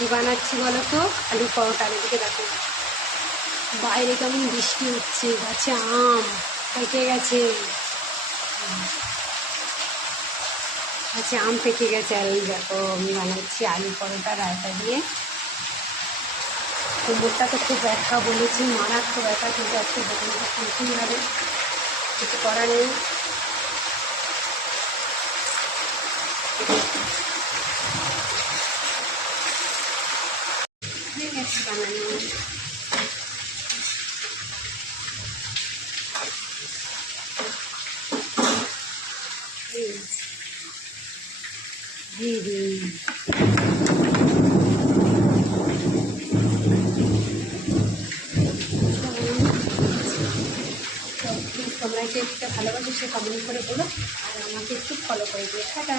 কি বানাচ্ছি বলো তো? আলু পরোটা। এদিকে দেখো বাইরে কেমন বৃষ্টি হচ্ছে, গাছে আম পেকে গেছে, গাছে আম পেকে গেছে। আর এই দেখো আমি বানাচ্ছি আলু পরোটা রায়তা দিয়ে। কোমরটা তো খুব ব্যথা, বলেছি মারাত্মক ব্যথা, কিন্তু আজকে দোকানটা খুলতেই হবে, কিছু করার নেই। হয়ে গেছে বানানো। তোমরা যে ভালোবাসো সে কমেন্ট করে বলো, আর আমাকে একটু ফলো করে দিও। টাটা।